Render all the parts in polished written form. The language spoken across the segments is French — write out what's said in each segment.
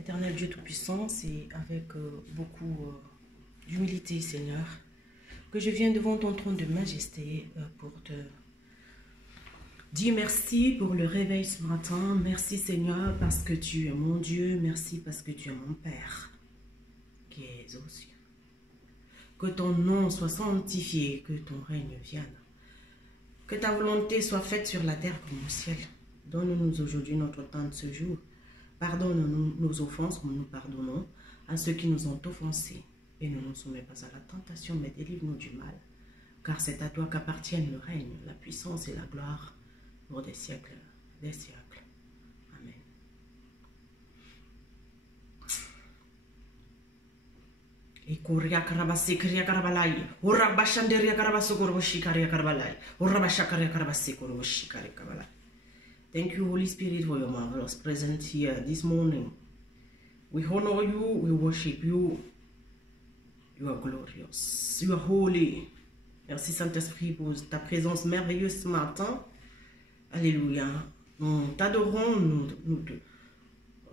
Éternel Dieu Tout-Puissant, c'est avec beaucoup d'humilité, Seigneur, que je viens devant ton trône de majesté pour te dire merci pour le réveil ce matin. Merci, Seigneur, parce que tu es mon Dieu. Merci parce que tu es mon Père qui est aux cieux. Que ton nom soit sanctifié, que ton règne vienne. Que ta volonté soit faite sur la terre comme au ciel. Donne-nous aujourd'hui notre temps de ce jour. Pardonne-nous nos offenses comme nous pardonnons à ceux qui nous ont offensés. Et ne nous soumets pas à la tentation, mais délivre-nous du mal. Car c'est à toi qu'appartiennent le règne, la puissance et la gloire pour des siècles des siècles. Amen. Thank you, Holy Spirit, for your marvelous presence here this morning. We honor you, we worship you. You are glorious, you are holy. Merci Saint-Esprit pour ta présence merveilleuse ce matin. Alléluia. Nous t'adorons, nous te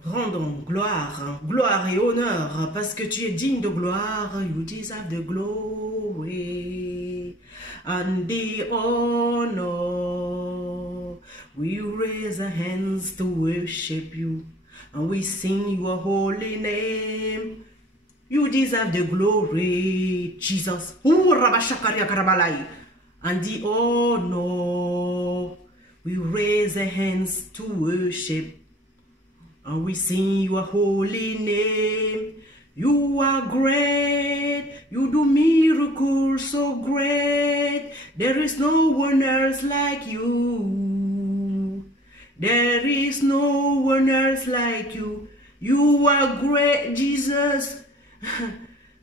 rendons gloire, gloire et honneur parce que tu es digne de gloire. You deserve the glory and the honor. We raise our hands to worship you and we sing your holy name. You deserve the glory, Jesus. And the honor. We raise our hands to worship and we sing your holy name. You are great. You do miracles so great. There is no one else like you. There is no one else like you. You are great, Jesus.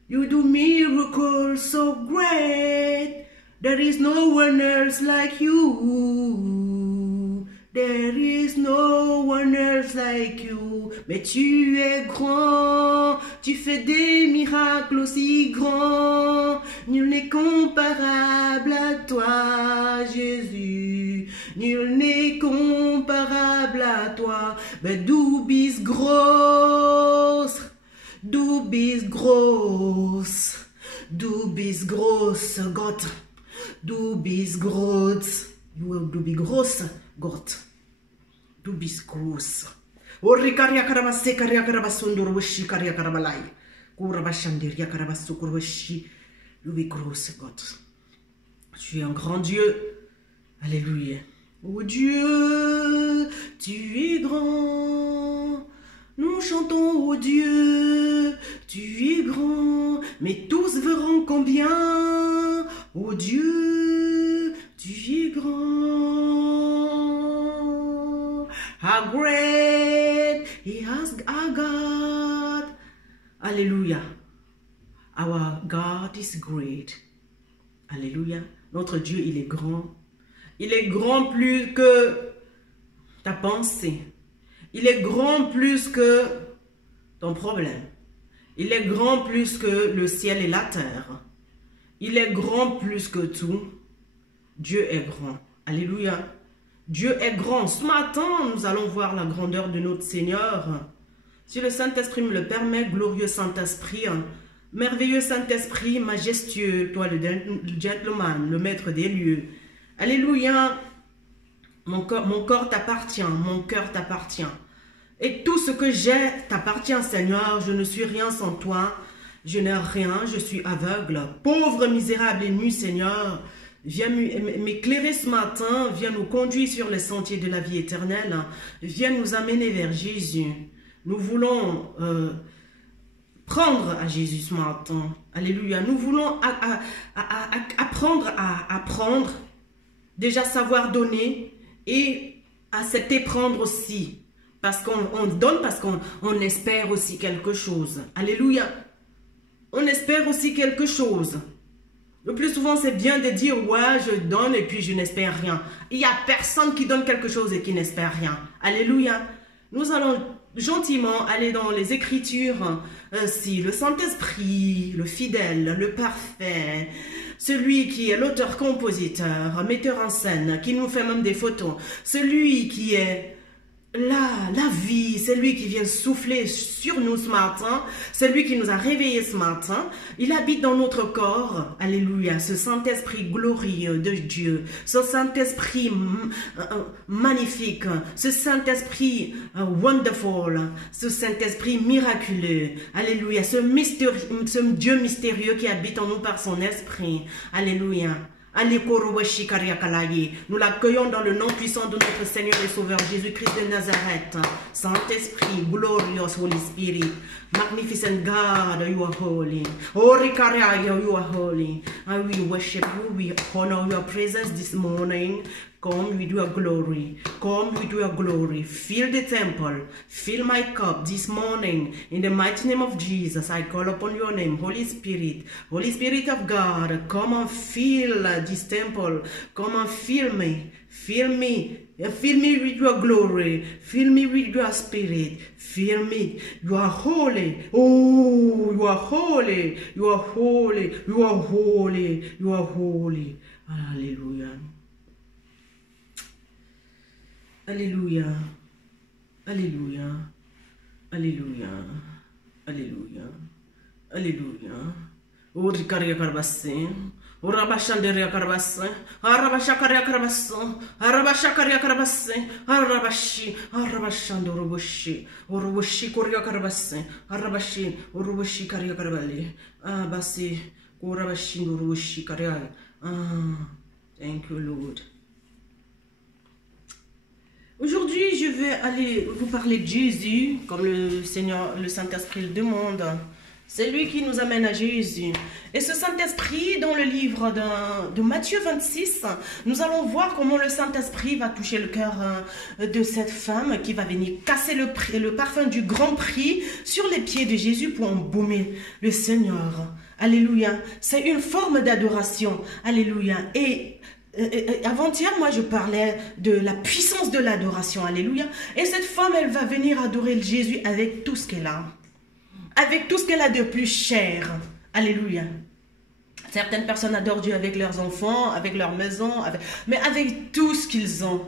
You do miracles so great. There is no one else like you. There is no one else like you. Mais tu es grand. Tu fais des miracles aussi grands. Nul n'est comparable à toi, Jésus. Nul n'est comparable à toi. Mais du bist groß. Du bist groß, du bist groß, Gott, du bist groß, du bist groß, Gott, du bist groß. Orikaria karabase karia karabasundurwashi karia karabalai, kurabashandiria karabasukurwashi, du bist groß, Gott. Tu es un grand Dieu, alléluia. Oh Dieu, tu es grand. Nous chantons, oh Dieu, tu es grand, mais tous verront combien, oh Dieu, tu es grand. How great he has our God. Alléluia. Our God is great. Alléluia. Notre Dieu, il est grand. Il est grand plus que ta pensée. Il est grand plus que ton problème. Il est grand plus que le ciel et la terre. Il est grand plus que tout. Dieu est grand. Alléluia. Dieu est grand. Ce matin, nous allons voir la grandeur de notre Seigneur. Si le Saint-Esprit me le permet, glorieux Saint-Esprit, merveilleux Saint-Esprit, majestueux, toi le gentleman, le maître des lieux. Alléluia. Mon corps t'appartient, mon cœur t'appartient. Et tout ce que j'ai t'appartient, Seigneur. Je ne suis rien sans toi. Je n'ai rien, je suis aveugle, pauvre, misérable et nu, Seigneur. Viens m'éclairer ce matin. Viens nous conduire sur les sentiers de la vie éternelle. Viens nous amener vers Jésus. Nous voulons prendre à Jésus ce matin. Alléluia. Nous voulons apprendre à prendre. Déjà savoir donner. Et accepter prendre aussi. Parce qu'on donne, parce qu'on espère aussi quelque chose. Alléluia. On espère aussi quelque chose. Le plus souvent, c'est bien de dire, ouais, je donne et puis je n'espère rien. Il n'y a personne qui donne quelque chose et qui n'espère rien. Alléluia. Nous allons gentiment aller dans les Écritures. Si le Saint-Esprit, le fidèle, le parfait, celui qui est l'auteur-compositeur, metteur en scène, qui nous fait même des photos, celui qui est la vie, c'est lui qui vient souffler sur nous ce matin, c'est lui qui nous a réveillés ce matin, il habite dans notre corps, alléluia, ce Saint-Esprit glorieux de Dieu, ce Saint-Esprit magnifique, ce Saint-Esprit wonderful, ce Saint-Esprit miraculeux, alléluia, ce Dieu mystérieux qui habite en nous par son esprit, alléluia. Nous l'accueillons dans le nom puissant de notre Seigneur et Sauveur Jésus-Christ de Nazareth. Saint-Esprit, glorious Holy Spirit, magnificent God, you are holy. Oh, you are holy. And we worship you, we honor your presence this morning. Come with your glory. Come with your glory. Fill the temple. Fill my cup this morning. In the mighty name of Jesus, I call upon your name, Holy Spirit. Holy Spirit of God, come and fill this temple. Come and fill me. Fill me. Fill me with your glory. Fill me with your spirit. Fill me. You are holy. Oh, you are holy. You are holy. You are holy. You are holy. Hallelujah. Alléluia, alléluia, alléluia, alléluia, alléluia. Oh, Rikaria Karbassin, oh, Rabashanderia Karbassin, Arabashakaria Karbassin, Arabashakaria Karbassin, Arabashi, Arabashandorobushi, Urubushi Korea Karbassin, Arabashi, Urubushi Karia Karbali, Abasi, Urabashi, Urubushi Karia. Thank you, Lord. Aujourd'hui, je vais aller vous parler de Jésus, comme le Seigneur, le Saint-Esprit le demande. C'est lui qui nous amène à Jésus. Et ce Saint-Esprit, dans le livre de Matthieu 26, nous allons voir comment le Saint-Esprit va toucher le cœur de cette femme qui va venir casser le parfum du grand prix sur les pieds de Jésus pour embaumer le Seigneur. Alléluia. C'est une forme d'adoration. Alléluia. Et avant-hier, moi, je parlais de la puissance de l'adoration. Alléluia. Et cette femme, elle va venir adorer Jésus avec tout ce qu'elle a. Avec tout ce qu'elle a de plus cher. Alléluia. Certaines personnes adorent Dieu avec leurs enfants, avec leur maison, mais avec tout ce qu'ils ont.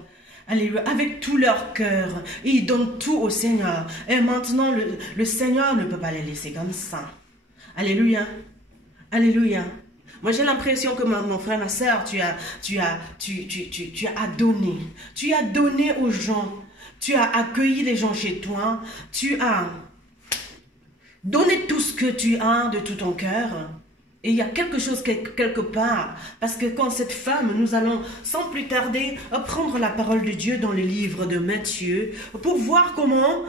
Alléluia. Avec tout leur cœur. Ils donnent tout au Seigneur. Et maintenant, le Seigneur ne peut pas les laisser comme ça. Alléluia. Alléluia. Moi, j'ai l'impression que mon frère, ma soeur, tu as donné. Tu as donné aux gens. Tu as accueilli les gens chez toi. Tu as donné tout ce que tu as de tout ton cœur. Et il y a quelque chose quelque part. Parce que quand cette femme, nous allons sans plus tarder prendre la parole de Dieu dans le livre de Matthieu pour voir comment,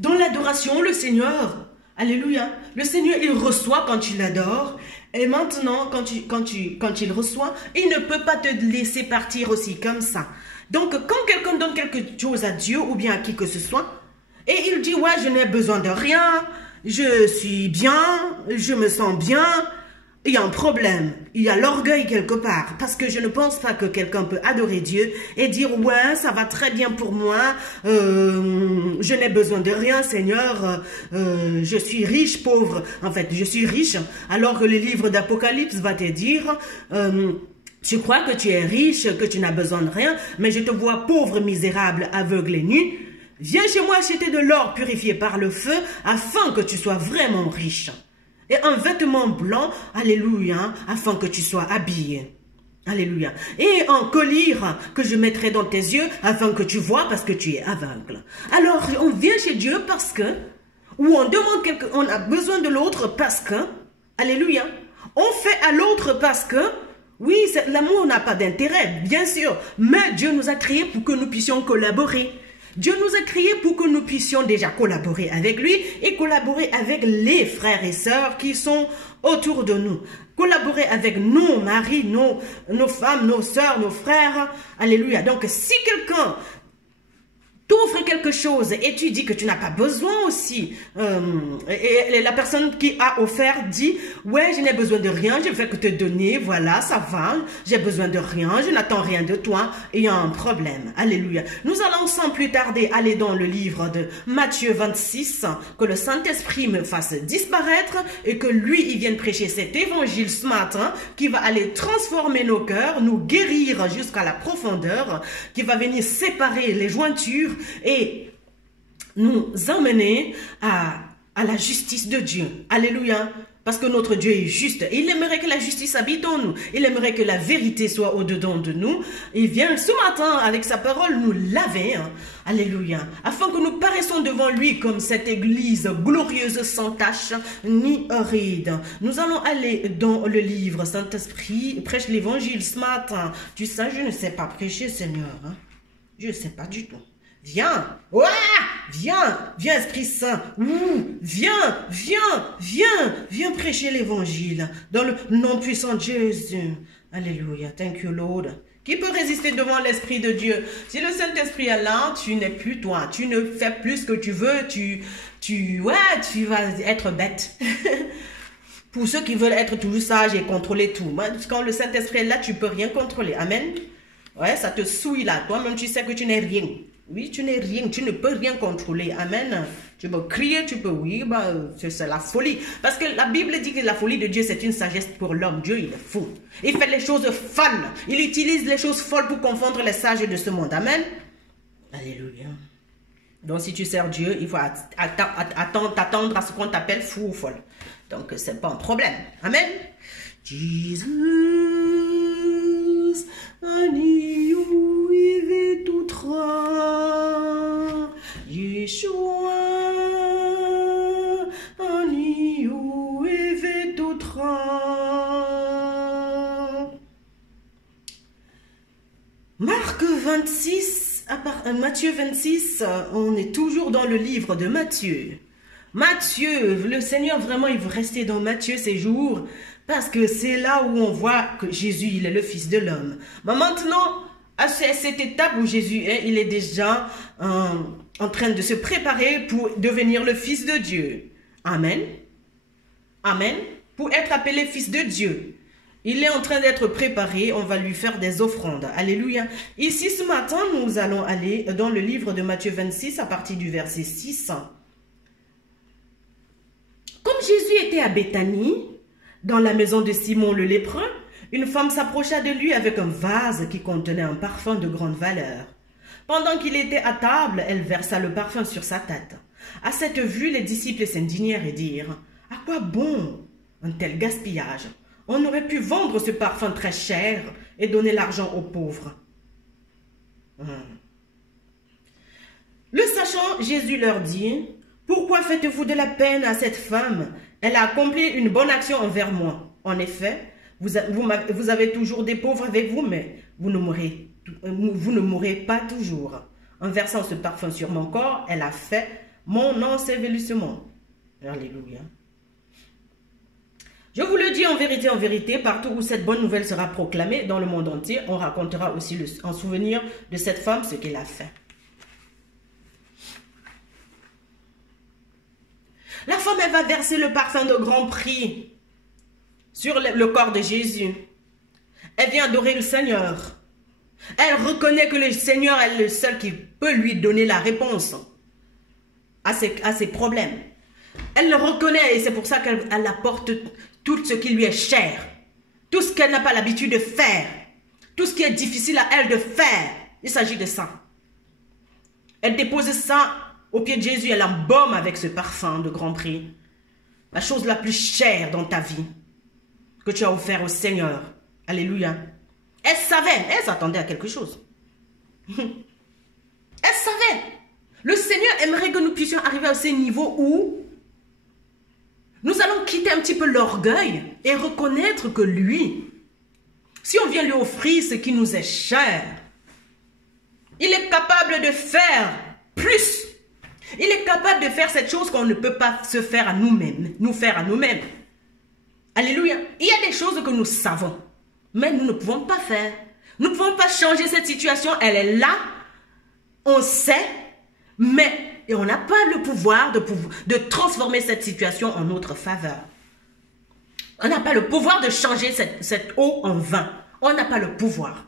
dans l'adoration, le Seigneur... Alléluia. Le Seigneur, il reçoit quand tu l'adores. Et maintenant, quand il reçoit, il ne peut pas te laisser partir aussi comme ça. Donc, quand quelqu'un donne quelque chose à Dieu ou bien à qui que ce soit, et il dit, ouais, je n'ai besoin de rien, je suis bien, je me sens bien, il y a un problème. Il y a l'orgueil quelque part. Parce que je ne pense pas que quelqu'un peut adorer Dieu et dire, ouais, ça va très bien pour moi. Je n'ai besoin de rien, Seigneur. Je suis riche, pauvre. En fait, je suis riche. Alors que le livre d'Apocalypse va te dire... tu crois que tu es riche, que tu n'as besoin de rien, mais je te vois pauvre, misérable, aveugle et nu. Viens chez moi acheter de l'or purifié par le feu afin que tu sois vraiment riche. Et un vêtement blanc, alléluia, afin que tu sois habillé. Alléluia. Et un collier que je mettrai dans tes yeux afin que tu vois parce que tu es aveugle. Alors, on vient chez Dieu parce que, ou on demande on a besoin de l'autre parce que, alléluia, on fait à l'autre parce que, oui, l'amour n'a pas d'intérêt, bien sûr, mais Dieu nous a créés pour que nous puissions collaborer. Dieu nous a créés pour que nous puissions déjà collaborer avec lui et collaborer avec les frères et sœurs qui sont autour de nous. Collaborer avec nos maris, nos femmes, nos sœurs, nos frères. Alléluia. Donc, si quelqu'un t'offre quelque chose et tu dis que tu n'as pas besoin aussi. Et la personne qui a offert dit, ouais, je n'ai besoin de rien, je ne fais que te donner, voilà, ça va, j'ai besoin de rien, je n'attends rien de toi. Il y a un problème. Alléluia. Nous allons sans plus tarder aller dans le livre de Matthieu 26, que le Saint-Esprit me fasse disparaître et que lui, il vienne prêcher cet évangile ce matin qui va aller transformer nos cœurs, nous guérir jusqu'à la profondeur, qui va venir séparer les jointures et nous emmener à la justice de Dieu. Alléluia. Parce que notre Dieu est juste. Il aimerait que la justice habite en nous. Il aimerait que la vérité soit au-dedans de nous. Il vient ce matin avec sa parole nous laver. Hein. Alléluia. Afin que nous paraissons devant lui comme cette église glorieuse sans tache ni ride. Nous allons aller dans le livre Saint-Esprit. Prêche l'évangile ce matin. Tu sais, je ne sais pas prêcher, Seigneur. Hein. Je ne sais pas du tout. Viens, ouais, viens, Esprit Saint, viens prêcher l'évangile dans le nom puissant de Jésus. Alléluia, thank you Lord. Qui peut résister devant l'Esprit de Dieu? Si le Saint-Esprit est là, tu n'es plus toi, tu ne fais plus ce que tu veux, tu vas être bête. Pour ceux qui veulent être toujours sages et contrôler tout, quand le Saint-Esprit est là, tu ne peux rien contrôler, amen. Ouais, ça te souille là, toi-même tu sais que tu n'es rien. Oui, tu n'es rien, tu ne peux rien contrôler. Amen. Tu peux crier, tu peux, oui, c'est la folie. Parce que la Bible dit que la folie de Dieu, c'est une sagesse pour l'homme. Dieu, il est fou. Il fait les choses folles. Il utilise les choses folles pour confondre les sages de ce monde. Amen. Alléluia. Donc, si tu sers Dieu, il faut t'attendre à ce qu'on t'appelle fou ou folle. Donc, c'est pas un problème. Amen. Jesus, I need you, il tout tra. Yeshua, I need you, il tout tra. Marc 26, Matthieu 26, on est toujours dans le livre de Matthieu. Matthieu, le Seigneur vraiment, il veut rester dans Matthieu ces jours. Parce que c'est là où on voit que Jésus, il est le Fils de l'homme. Mais maintenant, à cette étape où Jésus est, il est déjà en train de se préparer pour devenir le Fils de Dieu. Amen. Amen. Pour être appelé Fils de Dieu. Il est en train d'être préparé, on va lui faire des offrandes. Alléluia. Ici, ce matin, nous allons aller dans le livre de Matthieu 26, à partir du verset 6. Comme Jésus était à Béthanie, dans la maison de Simon le lépreux, une femme s'approcha de lui avec un vase qui contenait un parfum de grande valeur. Pendant qu'il était à table, elle versa le parfum sur sa tête. À cette vue, les disciples s'indignèrent et dirent, « À quoi bon un tel gaspillage? On aurait pu vendre ce parfum très cher et donner l'argent aux pauvres. » Le sachant, Jésus leur dit, « Pourquoi faites-vous de la peine à cette femme? Elle a accompli une bonne action envers moi. En effet, vous avez toujours des pauvres avec vous, mais vous ne mourrez pas toujours. En versant ce parfum sur mon corps, elle a fait mon ensevelissement. » Alléluia. Je vous le dis en vérité, partout où cette bonne nouvelle sera proclamée dans le monde entier, on racontera aussi en souvenir de cette femme ce qu'elle a fait. La femme, elle va verser le parfum de grand prix sur le corps de Jésus. Elle vient adorer le Seigneur. Elle reconnaît que le Seigneur est le seul qui peut lui donner la réponse à ses problèmes. Elle le reconnaît et c'est pour ça qu'elle apporte tout ce qui lui est cher. Tout ce qu'elle n'a pas l'habitude de faire. Tout ce qui est difficile à elle de faire. Il s'agit de ça. Elle dépose ça au pied de Jésus, elle embaume avec ce parfum de grand prix. La chose la plus chère dans ta vie que tu as offert au Seigneur. Alléluia. Elle savait, elle s'attendait à quelque chose. Elle savait. Le Seigneur aimerait que nous puissions arriver à ce niveau où nous allons quitter un petit peu l'orgueil et reconnaître que lui, si on vient lui offrir ce qui nous est cher, il est capable de faire plus. Il est capable de faire cette chose qu'on ne peut pas se faire à nous-mêmes, nous faire à nous-mêmes. Alléluia. Il y a des choses que nous savons, mais nous ne pouvons pas faire. Nous ne pouvons pas changer cette situation. Elle est là. On sait, Mais on n'a pas le pouvoir de transformer cette situation en notre faveur. On n'a pas le pouvoir de changer cette eau en vin. On n'a pas le pouvoir.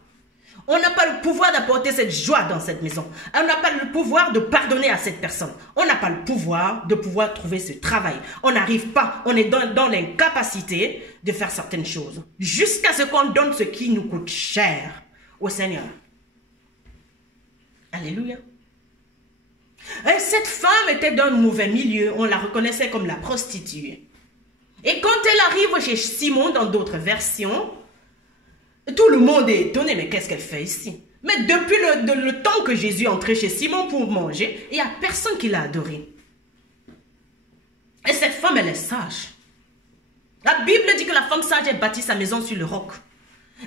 On n'a pas le pouvoir d'apporter cette joie dans cette maison. On n'a pas le pouvoir de pardonner à cette personne. On n'a pas le pouvoir de pouvoir trouver ce travail. On n'arrive pas. On est dans l'incapacité de faire certaines choses. Jusqu'à ce qu'on donne ce qui nous coûte cher au Seigneur. Alléluia. Et cette femme était d'un mauvais milieu. On la reconnaissait comme la prostituée. Et quand elle arrive chez Simon dans d'autres versions, tout le monde est étonné, mais qu'est-ce qu'elle fait ici? Mais depuis le temps que Jésus est entré chez Simon pour manger, il n'y a personne qui l'a adoré. Et cette femme, elle est sage. La Bible dit que la femme sage, elle bâtit sa maison sur le roc.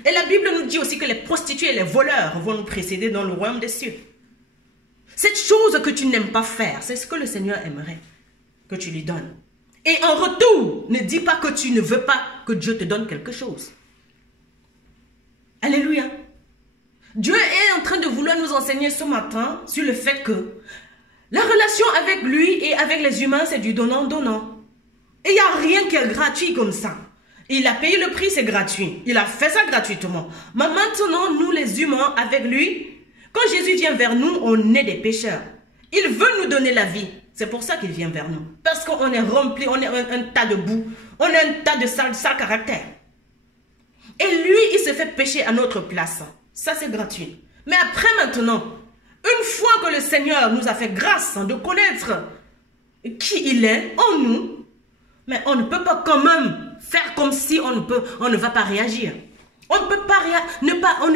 Et la Bible nous dit aussi que les prostituées et les voleurs vont nous précéder dans le royaume des cieux. Cette chose que tu n'aimes pas faire, c'est ce que le Seigneur aimerait que tu lui donnes. Et en retour, ne dis pas que tu ne veux pas que Dieu te donne quelque chose. Alléluia. Dieu est en train de vouloir nous enseigner ce matin sur le fait que la relation avec lui et avec les humains, c'est du donnant-donnant. Et il n'y a rien qui est gratuit comme ça. Il a payé le prix, c'est gratuit. Il a fait ça gratuitement. Mais maintenant, nous les humains, avec lui, quand Jésus vient vers nous, on est des pécheurs. Il veut nous donner la vie. C'est pour ça qu'il vient vers nous. Parce qu'on est rempli, on est un tas de boue. On est un tas de sale caractère. Et lui, il se fait pécher à notre place. Ça, c'est gratuit. Mais après maintenant, une fois que le Seigneur nous a fait grâce de connaître qui il est en nous, mais on ne peut pas quand même faire comme si on ne va pas réagir. On ne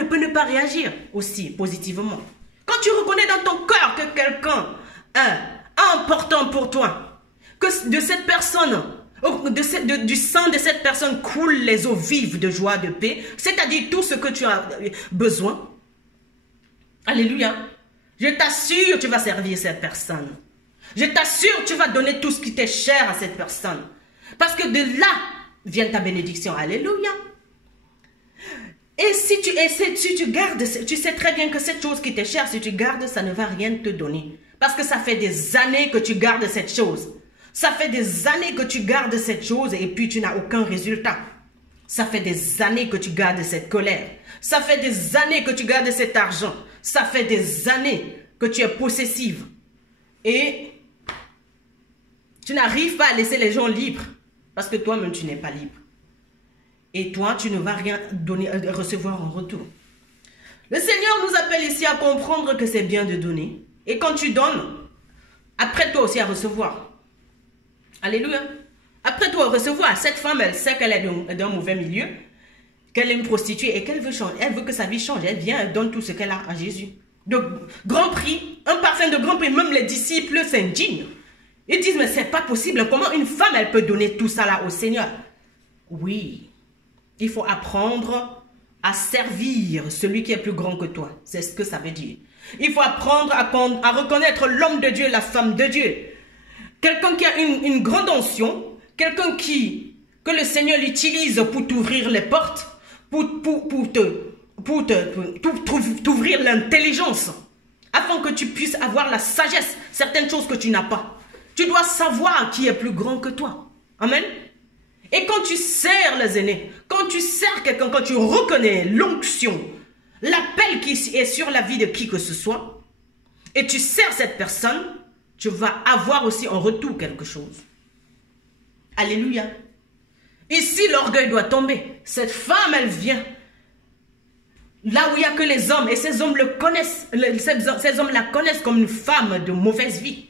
peut ne pas réagir aussi positivement. Quand tu reconnais dans ton cœur que quelqu'un est important pour toi, que de cette personne, du sang de cette personne coule les eaux vives de joie, de paix, c'est-à-dire tout ce que tu as besoin. Alléluia. Je t'assure, tu vas servir cette personne. Je t'assure, tu vas donner tout ce qui t'est cher à cette personne. Parce que de là vient ta bénédiction. Alléluia. Et si tu gardes, tu sais très bien que cette chose qui t'est chère, si tu gardes, ça ne va rien te donner. Parce que ça fait des années que tu gardes cette chose. Ça fait des années que tu gardes cette chose et puis tu n'as aucun résultat. Ça fait des années que tu gardes cette colère. Ça fait des années que tu gardes cet argent. Ça fait des années que tu es possessive. Et tu n'arrives pas à laisser les gens libres. Parce que toi-même, tu n'es pas libre. Et toi, tu ne vas rien recevoir en retour. Le Seigneur nous appelle ici à comprendre que c'est bien de donner. Et quand tu donnes, apprête-toi aussi à recevoir. Alléluia. Apprête-toi à recevoir. Cette femme, elle sait qu'elle est d'un mauvais milieu, qu'elle est une prostituée et qu'elle veut changer. Elle veut que sa vie change. Elle vient, elle donne tout ce qu'elle a à Jésus. De grand prix, un parfum de grand prix, même les disciples s'indignent. Ils disent, mais c'est pas possible. Comment une femme, elle peut donner tout ça là au Seigneur? Oui. Il faut apprendre à servir celui qui est plus grand que toi. C'est ce que ça veut dire. Il faut apprendre à reconnaître l'homme de Dieu, la femme de Dieu. Quelqu'un qui a une grande onction, quelqu'un que le Seigneur utilise pour t'ouvrir les portes, pour t'ouvrir l'intelligence, afin que tu puisses avoir la sagesse, certaines choses que tu n'as pas. Tu dois savoir qui est plus grand que toi. Amen. Et quand tu sers les aînés, quand tu sers quelqu'un, quand tu reconnais l'onction, l'appel qui est sur la vie de qui que ce soit, et tu sers cette personne, tu vas avoir aussi en retour quelque chose. Alléluia. Ici, l'orgueil doit tomber. Cette femme, elle vient là où il n'y a que les hommes, et ces hommes le connaissent, ces hommes la connaissent comme une femme de mauvaise vie.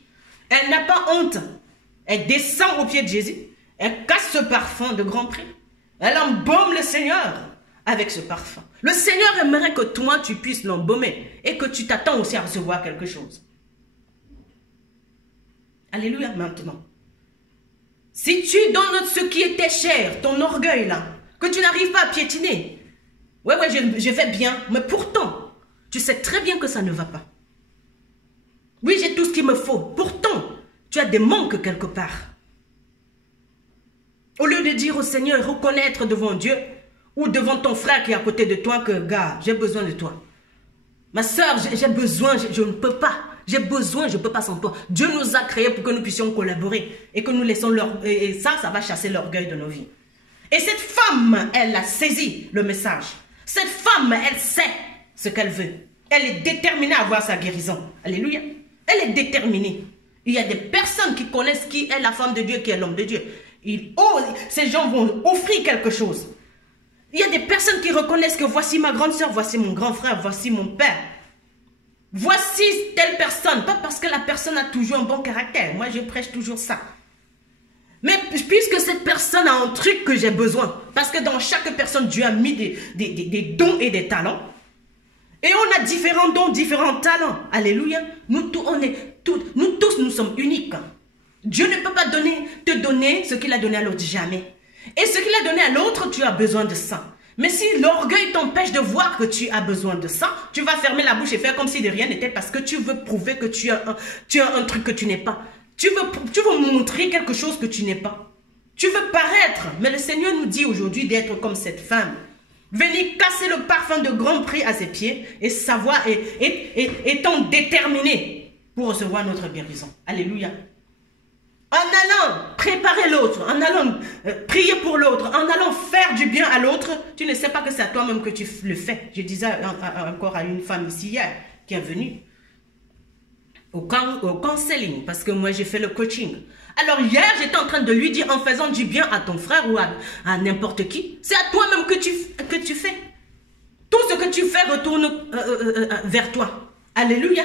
Elle n'a pas honte. Elle descend au pied de Jésus. Elle casse ce parfum de grand prix. Elle embaume le Seigneur avec ce parfum. Le Seigneur aimerait que toi, tu puisses l'embaumer et que tu t'attends aussi à recevoir quelque chose. Alléluia, maintenant. Si tu donnes ce qui était cher, ton orgueil là, que tu n'arrives pas à piétiner. Ouais, je fais bien, mais pourtant, tu sais très bien que ça ne va pas. Oui, j'ai tout ce qu'il me faut. Pourtant, tu as des manques quelque part. Au lieu de dire au Seigneur, reconnaître devant Dieu ou devant ton frère qui est à côté de toi que, gars, j'ai besoin de toi. Ma soeur, j'ai besoin, je ne peux pas. J'ai besoin, je ne peux pas sans toi. Dieu nous a créés pour que nous puissions collaborer et que nous laissons et ça va chasser l'orgueil de nos vies. Et cette femme, elle a saisi le message. Cette femme, elle sait ce qu'elle veut. Elle est déterminée à avoir sa guérison. Alléluia. Elle est déterminée. Il y a des personnes qui connaissent qui est la femme de Dieu, qui est l'homme de Dieu. Ces gens vont offrir quelque chose. Il y a des personnes qui reconnaissent que voici ma grande soeur, voici mon grand frère, voici mon père. Voici telle personne. Pas parce que la personne a toujours un bon caractère. Moi, je prêche toujours ça. Mais puisque cette personne a un truc que j'ai besoin. Parce que dans chaque personne, Dieu a mis des dons et des talents. Et on a différents dons, différents talents. Alléluia. Nous tous, nous sommes uniques. Dieu ne peut pas te donner ce qu'il a donné à l'autre, jamais. Et ce qu'il a donné à l'autre, tu as besoin de ça. Mais si l'orgueil t'empêche de voir que tu as besoin de ça, tu vas fermer la bouche et faire comme si de rien n'était parce que tu veux prouver que tu as un truc que tu n'es pas. Tu veux montrer quelque chose que tu n'es pas. Tu veux paraître. Mais le Seigneur nous dit aujourd'hui d'être comme cette femme. Venir casser le parfum de grand prix à ses pieds et savoir, étant déterminé pour recevoir notre guérison. Alléluia. En allant préparer l'autre, en allant prier pour l'autre, en allant faire du bien à l'autre, tu ne sais pas que c'est à toi-même que tu le fais. Je disais encore à une femme ici hier qui est venue au counseling parce que moi j'ai fait le coaching. Alors hier j'étais en train de lui dire en faisant du bien à ton frère ou à n'importe qui, c'est à toi-même que tu fais. Tout ce que tu fais retourne vers toi. Alléluia.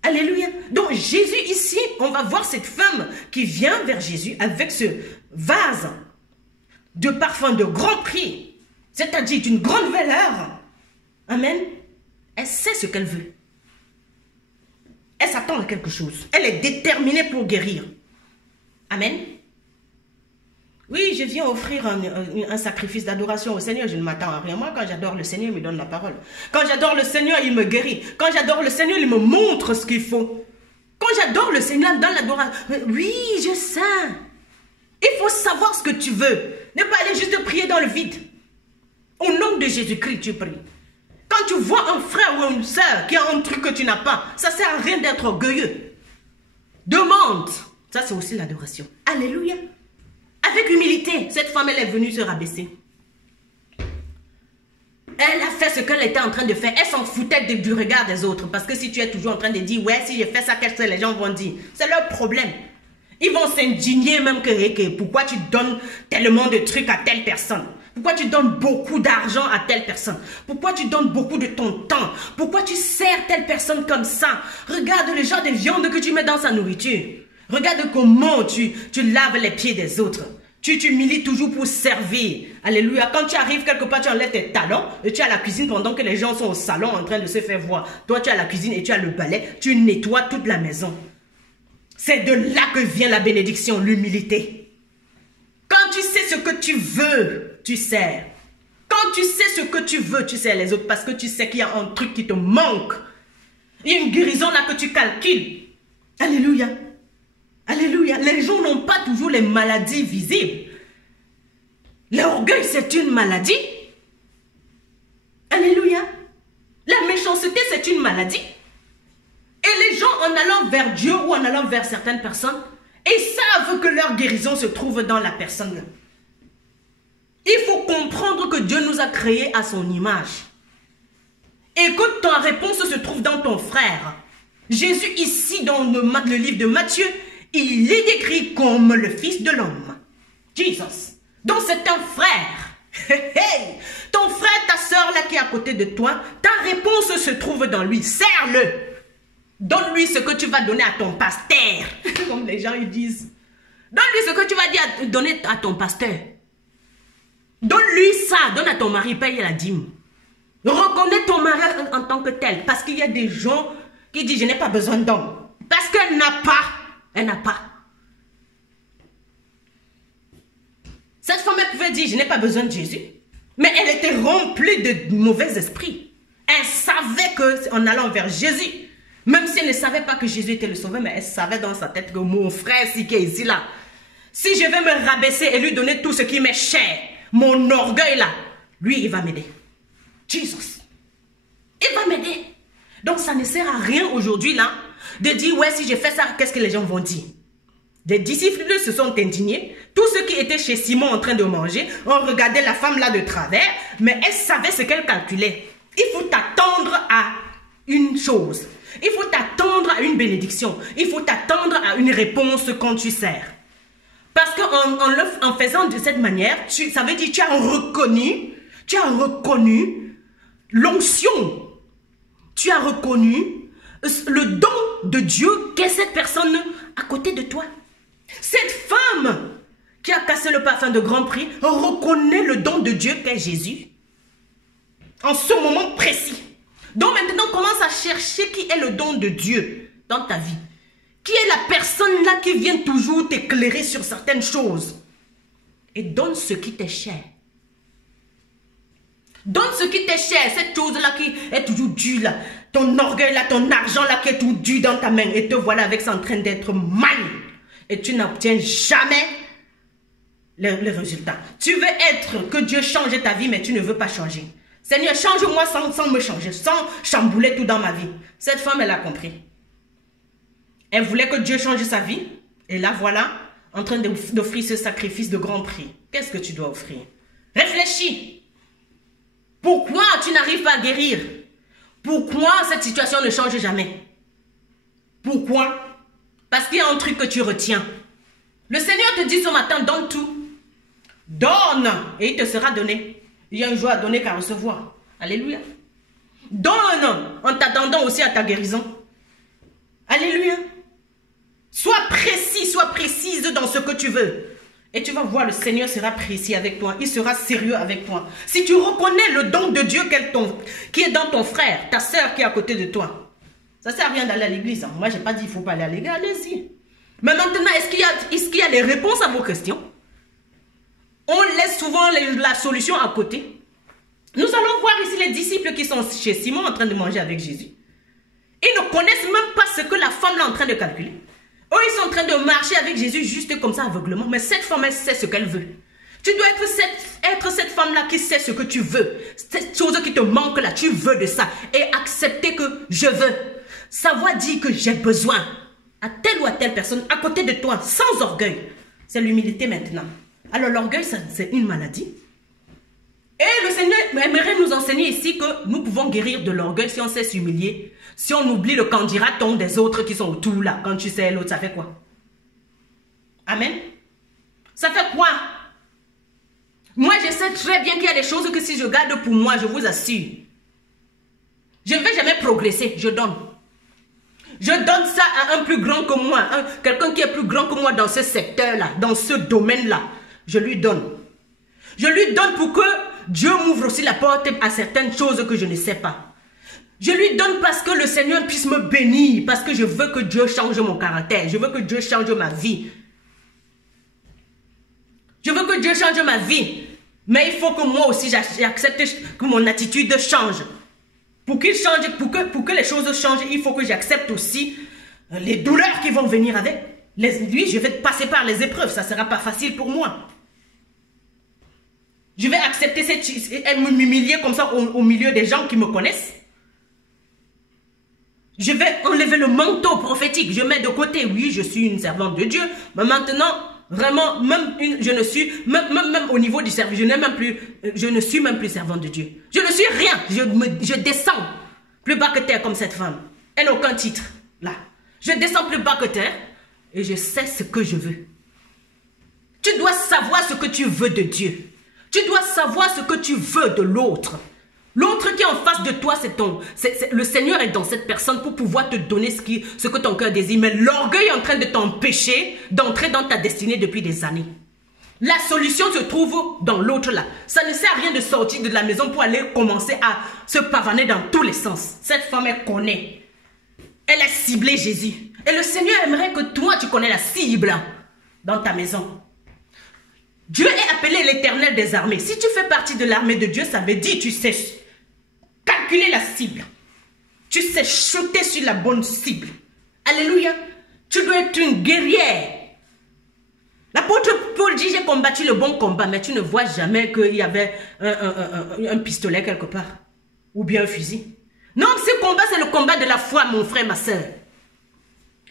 Alléluia. Donc Jésus ici, on va voir cette femme qui vient vers Jésus avec ce vase de parfum de grand prix, c'est-à-dire d'une grande valeur. Amen. Elle sait ce qu'elle veut. Elle s'attend à quelque chose. Elle est déterminée pour guérir. Amen. Oui, je viens offrir un sacrifice d'adoration au Seigneur. Je ne m'attends à rien. Moi, quand j'adore le Seigneur, il me donne la parole. Quand j'adore le Seigneur, il me guérit. Quand j'adore le Seigneur, il me montre ce qu'il faut. Quand j'adore le Seigneur dans l'adoration, oui, je sais. Il faut savoir ce que tu veux. Ne pas aller juste prier dans le vide. Au nom de Jésus-Christ, tu pries. Quand tu vois un frère ou une soeur qui a un truc que tu n'as pas, ça ne sert à rien d'être orgueilleux. Demande. Ça, c'est aussi l'adoration. Alléluia. Avec humilité, cette femme, elle est venue se rabaisser. Elle a fait ce qu'elle était en train de faire. Elle s'en foutait du regard des autres. Parce que si tu es toujours en train de dire, ouais, si je fais ça, qu'est-ce que les gens vont dire? C'est leur problème. Ils vont s'indigner même que pourquoi tu donnes tellement de trucs à telle personne? Pourquoi tu donnes beaucoup d'argent à telle personne? Pourquoi tu donnes beaucoup de ton temps? Pourquoi tu sers telle personne comme ça? Regarde le genre de viande que tu mets dans sa nourriture. Regarde comment tu laves les pieds des autres. Tu t'humilies toujours pour servir. Alléluia. Quand tu arrives quelque part, tu enlèves tes talons et tu es à la cuisine pendant que les gens sont au salon en train de se faire voir. Toi, tu es à la cuisine et tu as le balai. Tu nettoies toute la maison. C'est de là que vient la bénédiction, l'humilité. Quand tu sais ce que tu veux, tu sers. Quand tu sais ce que tu veux, tu sers les autres parce que tu sais qu'il y a un truc qui te manque. Il y a une guérison là que tu calcules. Alléluia. Alléluia. Les gens n'ont pas toujours les maladies visibles. L'orgueil, c'est une maladie. Alléluia. La méchanceté, c'est une maladie. Et les gens, en allant vers Dieu ou en allant vers certaines personnes, ils savent que leur guérison se trouve dans la personne. Il faut comprendre que Dieu nous a créés à son image. Et que ta réponse se trouve dans ton frère. Jésus, ici, dans le livre de Matthieu, il est décrit comme le Fils de l'homme. Jesus. Donc c'est un frère. Hey, ton frère, ta soeur là qui est à côté de toi, ta réponse se trouve dans lui. Sers-le. Donne-lui ce que tu vas donner à ton pasteur. Comme les gens ils disent. Donne-lui ce que tu vas donner à ton pasteur. Donne-lui ça. Donne à ton mari, paye la dîme. Reconnais ton mari en tant que tel. Parce qu'il y a des gens qui disent je n'ai pas besoin d'homme. Parce qu'elle n'a pas. Elle n'a pas. Cette femme, elle pouvait dire, je n'ai pas besoin de Jésus. Mais elle était remplie de mauvais esprits. Elle savait qu'en allant vers Jésus, même si elle ne savait pas que Jésus était le sauveur, mais elle savait dans sa tête que mon frère, si qui est ici là, si je vais me rabaisser et lui donner tout ce qui m'est cher, mon orgueil là, lui, il va m'aider. Jesus. Il va m'aider. Donc ça ne sert à rien aujourd'hui là de dire ouais si j'ai fait ça, qu'est-ce que les gens vont dire? Des disciples se sont indignés. Tous ceux qui étaient chez Simon en train de manger ont regardé la femme là de travers, mais elle savait ce qu'elle calculait. Il faut t'attendre à une chose. Il faut t'attendre à une bénédiction. Il faut t'attendre à une réponse quand tu sers. Parce qu'en faisant de cette manière, ça veut dire que tu as reconnu l'onction. Tu as reconnu le don de Dieu qu'est cette personne à côté de toi. Cette femme qui a cassé le parfum de grand prix reconnaît le don de Dieu qu'est Jésus. En ce moment précis. Donc maintenant, commence à chercher qui est le don de Dieu dans ta vie. Qui est la personne là qui vient toujours t'éclairer sur certaines choses. Et donne ce qui t'est cher. Donne ce qui t'est cher, cette chose-là qui est toujours due là. Ton orgueil là, ton argent là qui est tout dû dans ta main. Et te voilà avec ça en train d'être mal. Et tu n'obtiens jamais les résultats. Tu veux être, que Dieu change ta vie, mais tu ne veux pas changer. Seigneur, change-moi sans me changer, sans chambouler tout dans ma vie. Cette femme, elle a compris. Elle voulait que Dieu change sa vie. Et là, voilà, en train d'offrir ce sacrifice de grand prix. Qu'est-ce que tu dois offrir? Réfléchis. Pourquoi tu n'arrives pas à guérir? Pourquoi cette situation ne change jamais? Pourquoi? Parce qu'il y a un truc que tu retiens. Le Seigneur te dit ce matin, donne tout. Donne et il te sera donné. Il y a une joie à donner qu'à recevoir. Alléluia. Donne en t'attendant aussi à ta guérison. Alléluia. Sois précis, sois précise dans ce que tu veux. Et tu vas voir, le Seigneur sera précis avec toi. Il sera sérieux avec toi. Si tu reconnais le don de Dieu qui est dans ton frère, ta soeur qui est à côté de toi. Ça ne sert à rien d'aller à l'église. Hein. Moi, je n'ai pas dit qu'il ne faut pas aller à l'église. Allez-y. Mais maintenant, est-ce qu'il y a des réponses à vos questions? On laisse souvent la solution à côté. Nous allons voir ici les disciples qui sont chez Simon en train de manger avec Jésus. Ils ne connaissent même pas ce que la femme est en train de calculer. Eux, ils sont en train de marcher avec Jésus juste comme ça, aveuglement. Mais cette femme, elle sait ce qu'elle veut. Tu dois être cette femme-là qui sait ce que tu veux. Cette chose qui te manque là, tu veux de ça. Et accepter que je veux. Savoir dire que j'ai besoin à telle ou à telle personne à côté de toi, sans orgueil. C'est l'humilité maintenant. Alors l'orgueil, c'est une maladie. Et le Seigneur aimerait nous enseigner ici que nous pouvons guérir de l'orgueil si on sait s'humilier. Si on oublie le candidaton des autres qui sont autour là. Quand tu sais l'autre, ça fait quoi? Amen. Ça fait quoi? Moi, je sais très bien qu'il y a des choses que si je garde pour moi, je vous assure, je ne vais jamais progresser. Je donne. Je donne ça à un plus grand que moi. Quelqu'un qui est plus grand que moi dans ce secteur-là, dans ce domaine-là. Je lui donne. Je lui donne pour que Dieu m'ouvre aussi la porte à certaines choses que je ne sais pas. Je lui donne parce que le Seigneur puisse me bénir. Parce que je veux que Dieu change mon caractère. Je veux que Dieu change ma vie. Je veux que Dieu change ma vie. Mais il faut que moi aussi j'accepte que mon attitude change. Pour qu'il change, pour que les choses changent, il faut que j'accepte aussi les douleurs qui vont venir avec. Lui, je vais passer par les épreuves. Ça ne sera pas facile pour moi. Je vais accepter m'humilier comme ça au milieu des gens qui me connaissent. Je vais enlever le manteau prophétique. Je mets de côté, oui, je suis une servante de Dieu. Mais maintenant, vraiment, je ne suis, même au niveau du service, je ne suis même plus servante de Dieu. Je ne suis rien. Je descends plus bas que terre comme cette femme. Elle n'a aucun titre, là. Je descends plus bas que terre et je sais ce que je veux. Tu dois savoir ce que tu veux de Dieu. Tu dois savoir ce que tu veux de l'autre. L'autre qui est en face de toi, le Seigneur est dans cette personne pour pouvoir te donner ce que ton cœur désire. Mais l'orgueil est en train de t'empêcher d'entrer dans ta destinée depuis des années. La solution se trouve dans l'autre là. Ça ne sert à rien de sortir de la maison pour aller commencer à se pavaner dans tous les sens. Cette femme, elle connaît. Elle a ciblé Jésus. Et le Seigneur aimerait que toi, tu connais la cible dans ta maison. Dieu est appelé l'Éternel des armées. Si tu fais partie de l'armée de Dieu, ça veut dire que tu sais calculer la cible. Tu sais shooter sur la bonne cible. Alléluia. Tu dois être une guerrière. L'apôtre Paul dit, j'ai combattu le bon combat, mais tu ne vois jamais qu'il y avait un pistolet quelque part. Ou bien un fusil. Non, ce combat, c'est le combat de la foi, mon frère, ma soeur.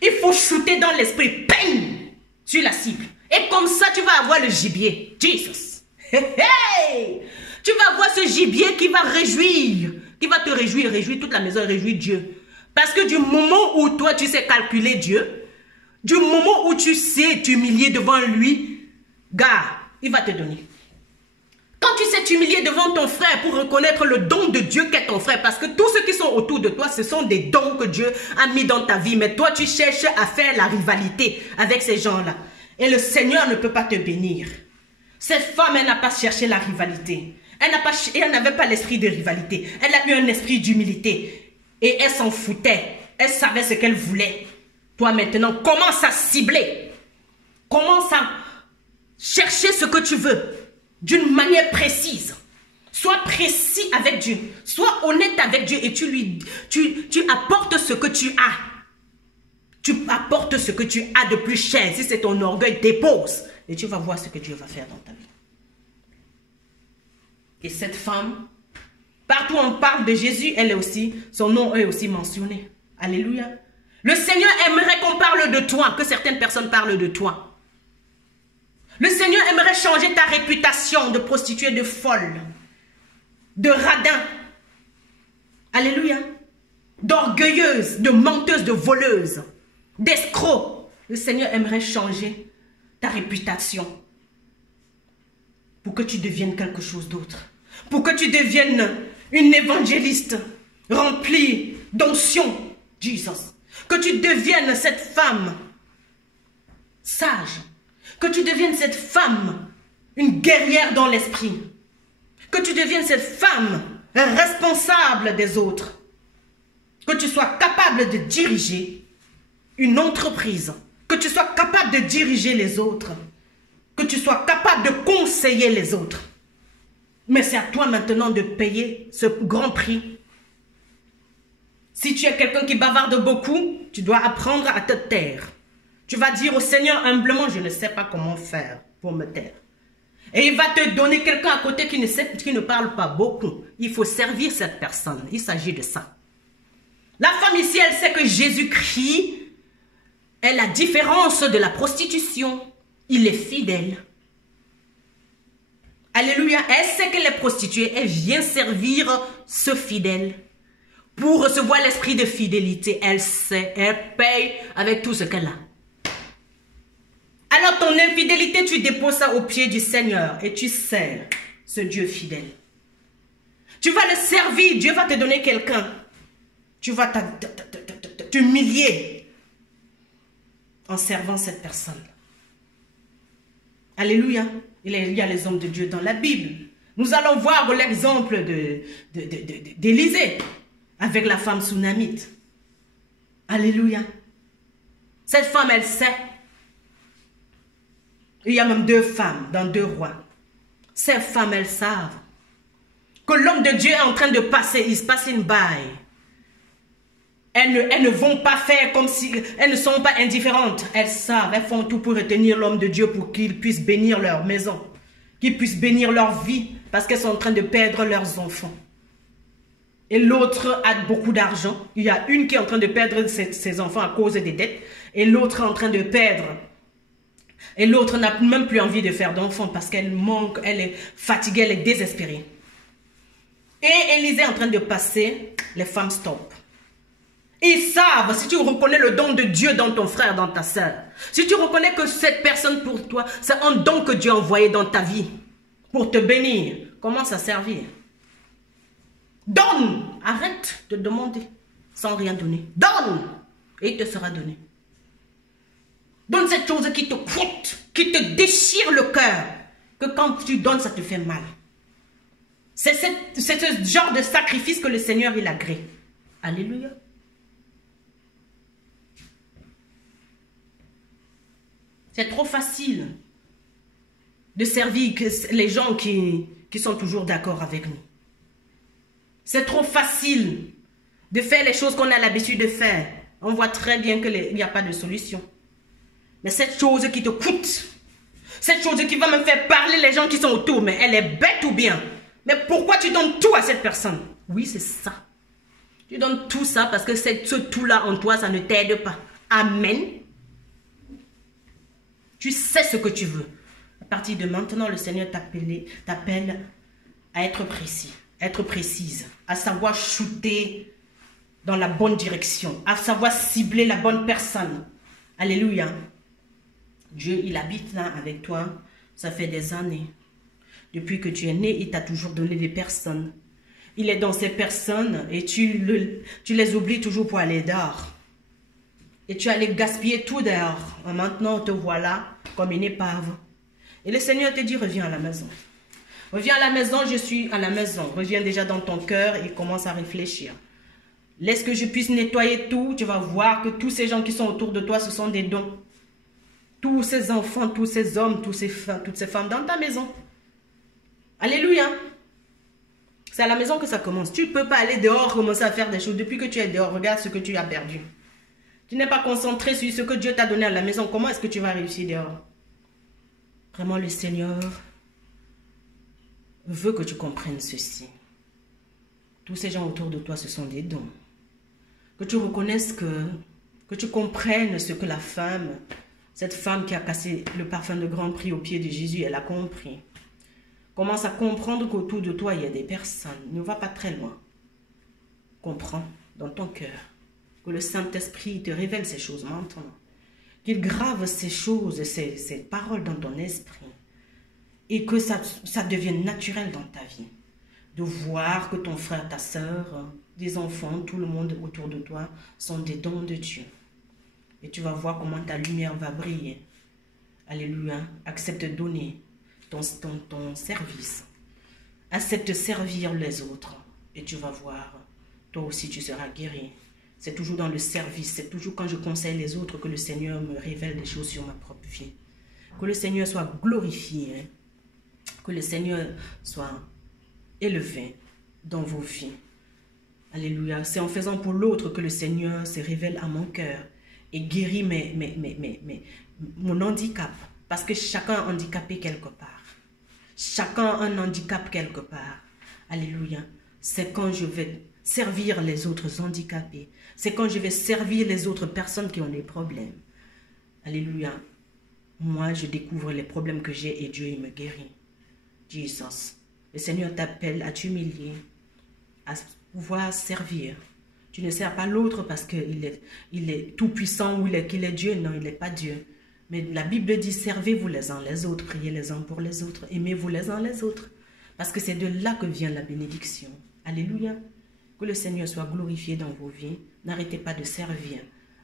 Il faut shooter dans l'esprit, peigne sur la cible. Et comme ça, tu vas avoir le gibier. Jesus. Hey, hey. Tu vas avoir ce gibier qui va réjouir, qui va te réjouir, réjouir toute la maison, réjouir Dieu. Parce que du moment où toi, tu sais calculer Dieu, du moment où tu sais t'humilier devant lui, gars, il va te donner. Quand tu sais t'humilier devant ton frère pour reconnaître le don de Dieu qu'est ton frère, parce que tous ceux qui sont autour de toi, ce sont des dons que Dieu a mis dans ta vie, mais toi, tu cherches à faire la rivalité avec ces gens-là. Et le Seigneur ne peut pas te bénir. Cette femme, elle n'a pas cherché la rivalité. Elle n'avait pas l'esprit de rivalité. Elle a eu un esprit d'humilité. Et elle s'en foutait. Elle savait ce qu'elle voulait. Toi maintenant, commence à cibler. Commence à chercher ce que tu veux. D'une manière précise. Sois précis avec Dieu. Sois honnête avec Dieu. Et tu apportes ce que tu as. Tu apportes ce que tu as de plus cher. Si c'est ton orgueil, dépose. Et tu vas voir ce que Dieu va faire dans ta vie. Et cette femme, partout où on parle de Jésus, elle est aussi, son nom est aussi mentionné. Alléluia. Le Seigneur aimerait qu'on parle de toi, que certaines personnes parlent de toi. Le Seigneur aimerait changer ta réputation de prostituée, de folle, de radin. Alléluia. D'orgueilleuse, de menteuse, de voleuse, d'escroc. Le Seigneur aimerait changer ta réputation pour que tu deviennes quelque chose d'autre. Pour que tu deviennes une évangéliste remplie d'onction, Jesus. Que tu deviennes cette femme sage. Que tu deviennes cette femme, une guerrière dans l'esprit. Que tu deviennes cette femme responsable des autres. Que tu sois capable de diriger une entreprise. Que tu sois capable de diriger les autres. Que tu sois capable de conseiller les autres. Mais c'est à toi maintenant de payer ce grand prix. Si tu es quelqu'un qui bavarde beaucoup, tu dois apprendre à te taire. Tu vas dire au Seigneur humblement, je ne sais pas comment faire pour me taire. Et il va te donner quelqu'un à côté qui ne parle pas beaucoup. Il faut servir cette personne. Il s'agit de ça. La femme ici, elle sait que Jésus-Christ est la différence de la prostitution. Il est fidèle. Alléluia. Elle sait qu'elle est prostituée. Elle vient servir ce fidèle. Pour recevoir l'esprit de fidélité, elle sait, elle paye avec tout ce qu'elle a. Alors ton infidélité, tu déposes ça au pied du Seigneur et tu sers ce Dieu fidèle. Tu vas le servir, Dieu va te donner quelqu'un. Tu vas t'humilier en servant cette personne. Alléluia. Il y a les hommes de Dieu dans la Bible. Nous allons voir l'exemple d'Élisée avec la femme sunamite. Alléluia. Cette femme, elle sait. Il y a même 2 femmes dans 2 rois. Ces femmes, elles savent que l'homme de Dieu est en train de passer. Il se passe une baille. Elles ne vont pas faire comme si... Elles ne sont pas indifférentes. Elles savent. Elles font tout pour retenir l'homme de Dieu pour qu'il puisse bénir leur maison. Qu'il puisse bénir leur vie. Parce qu'elles sont en train de perdre leurs enfants. Et l'autre a beaucoup d'argent. Il y a une qui est en train de perdre ses enfants à cause des dettes. Et l'autre est en train de perdre. Et l'autre n'a même plus envie de faire d'enfants parce qu'elle manque, elle est fatiguée, elle est désespérée. Et Élisée est en train de passer, les femmes stoppent. Ils savent, si tu reconnais le don de Dieu dans ton frère, dans ta soeur, si tu reconnais que cette personne pour toi, c'est un don que Dieu a envoyé dans ta vie pour te bénir, commence à servir. Donne, arrête de demander sans rien donner. Donne et il te sera donné. Donne cette chose qui te coûte, qui te déchire le cœur, que quand tu donnes, ça te fait mal. C'est ce genre de sacrifice que le Seigneur, il agrée. Alléluia. C'est trop facile de servir les gens qui sont toujours d'accord avec nous. C'est trop facile de faire les choses qu'on a l'habitude de faire. On voit très bien qu'il n'y a pas de solution. Mais cette chose qui te coûte, cette chose qui va me faire parler les gens qui sont autour, mais elle est bête ou bien? Mais pourquoi tu donnes tout à cette personne? Oui, c'est ça. Tu donnes tout ça parce que ce tout-là en toi, ça ne t'aide pas. Amen. Tu sais ce que tu veux. À partir de maintenant, le Seigneur t'appelle à être précis, à être précise, à savoir shooter dans la bonne direction, à savoir cibler la bonne personne. Alléluia. Dieu, il habite là avec toi. Ça fait des années. Depuis que tu es né, il t'a toujours donné des personnes. Il est dans ces personnes et tu les oublies toujours pour aller dehors. Et tu allais gaspiller tout dehors. Et maintenant, te voilà comme une épave. Et le Seigneur te dit, reviens à la maison. Reviens à la maison, je suis à la maison. Reviens déjà dans ton cœur et commence à réfléchir. Laisse que je puisse nettoyer tout. Tu vas voir que tous ces gens qui sont autour de toi, ce sont des dons. Tous ces enfants, tous ces hommes, toutes ces femmes dans ta maison. Alléluia. C'est à la maison que ça commence. Tu ne peux pas aller dehors commencer à faire des choses. Depuis que tu es dehors, regarde ce que tu as perdu. Tu n'es pas concentré sur ce que Dieu t'a donné à la maison. Comment est-ce que tu vas réussir dehors? Vraiment, le Seigneur veut que tu comprennes ceci. Tous ces gens autour de toi, ce sont des dons. Que tu reconnaisses que tu comprennes ce que la femme, cette femme qui a cassé le parfum de grand prix au pied de Jésus, elle a compris. Commence à comprendre qu'autour de toi, il y a des personnes. Ne va pas très loin. Comprends dans ton cœur que le Saint-Esprit te révèle ces choses maintenant. Qu'il grave ces choses, ces paroles dans ton esprit. Et que ça devienne naturel dans ta vie. De voir que ton frère, ta soeur, des enfants, tout le monde autour de toi sont des dons de Dieu. Et tu vas voir comment ta lumière va briller. Alléluia. Accepte de donner ton service. Accepte de servir les autres. Et tu vas voir, toi aussi tu seras guéri. C'est toujours dans le service. C'est toujours quand je conseille les autres que le Seigneur me révèle des choses sur ma propre vie. Que le Seigneur soit glorifié. Que le Seigneur soit élevé dans vos vies. Alléluia. C'est en faisant pour l'autre que le Seigneur se révèle à mon cœur et guérit mon handicap. Parce que chacun est handicapé quelque part. Chacun a un handicap quelque part. Alléluia. C'est quand je vais servir les autres handicapés. C'est quand je vais servir les autres personnes qui ont des problèmes. Alléluia. Moi, je découvre les problèmes que j'ai et Dieu, il me guérit. Jesus. Le Seigneur t'appelle à t'humilier, à pouvoir servir. Tu ne sers pas l'autre parce qu'il est tout puissant ou qu'il est Dieu. Non, il n'est pas Dieu. Mais la Bible dit, servez-vous les uns les autres, priez les uns pour les autres, aimez-vous les uns les autres. Parce que c'est de là que vient la bénédiction. Alléluia. Que le Seigneur soit glorifié dans vos vies. N'arrêtez pas de servir.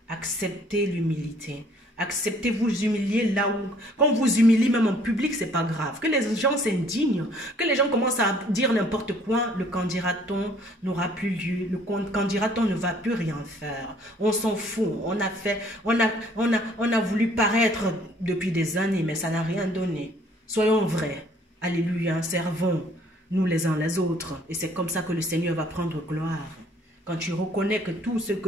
Acceptez l'humilité. Acceptez vous humilier là où... Quand vous humiliez même en public, c'est pas grave. Que les gens s'indignent. Que les gens commencent à dire n'importe quoi. Le quand dira-t-on n'aura plus lieu. Le quand dira-t-on ne va plus rien faire. On s'en fout. On a voulu paraître depuis des années, mais ça n'a rien donné. Soyons vrais. Alléluia. Servons nous les uns les autres. Et c'est comme ça que le Seigneur va prendre gloire. Quand tu reconnais que tous ceux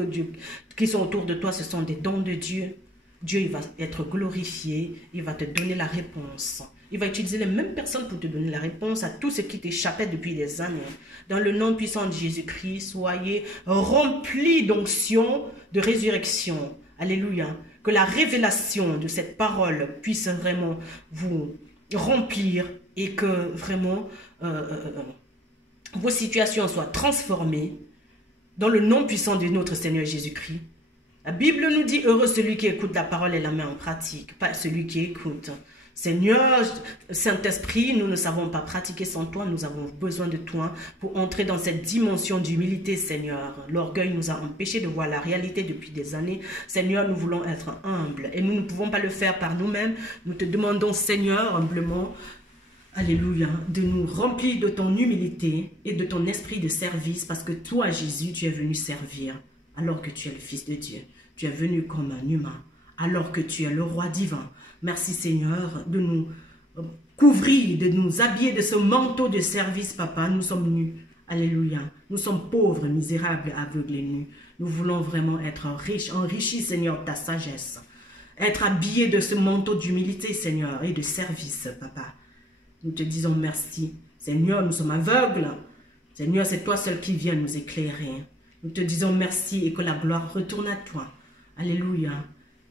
qui sont autour de toi, ce sont des dons de Dieu, Dieu il va être glorifié, il va te donner la réponse. Il va utiliser les mêmes personnes pour te donner la réponse à tout ce qui t'échappait depuis des années. Dans le nom puissant de Jésus-Christ, soyez remplis d'onction, de résurrection. Alléluia. Que la révélation de cette parole puisse vraiment vous remplir et que vraiment vos situations soient transformées dans le nom puissant de notre Seigneur Jésus-Christ. La Bible nous dit, heureux celui qui écoute la parole et la met en pratique, pas celui qui écoute. Seigneur, Saint-Esprit, nous ne savons pas pratiquer sans toi, nous avons besoin de toi pour entrer dans cette dimension d'humilité, Seigneur. L'orgueil nous a empêchés de voir la réalité depuis des années. Seigneur, nous voulons être humbles et nous ne pouvons pas le faire par nous-mêmes. Nous te demandons, Seigneur, humblement, alléluia, de nous remplir de ton humilité et de ton esprit de service parce que toi, Jésus, tu es venu servir alors que tu es le Fils de Dieu. Tu es venu comme un humain alors que tu es le roi divin. Merci Seigneur de nous couvrir, de nous habiller de ce manteau de service, Papa. Nous sommes nus. Alléluia. Nous sommes pauvres, misérables, aveugles et nus. Nous voulons vraiment être riches, enrichis, Seigneur, de ta sagesse. Être habillés de ce manteau d'humilité, Seigneur, et de service, Papa. Nous te disons merci. Seigneur, nous sommes aveugles. Seigneur, c'est toi seul qui viens nous éclairer. Nous te disons merci et que la gloire retourne à toi. Alléluia.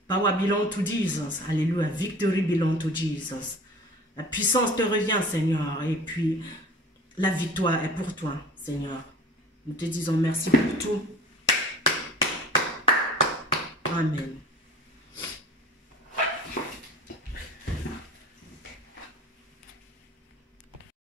Power belongs to Jesus. Alléluia. Victory belongs to Jesus. La puissance te revient, Seigneur. Et puis, la victoire est pour toi, Seigneur. Nous te disons merci pour tout. Amen.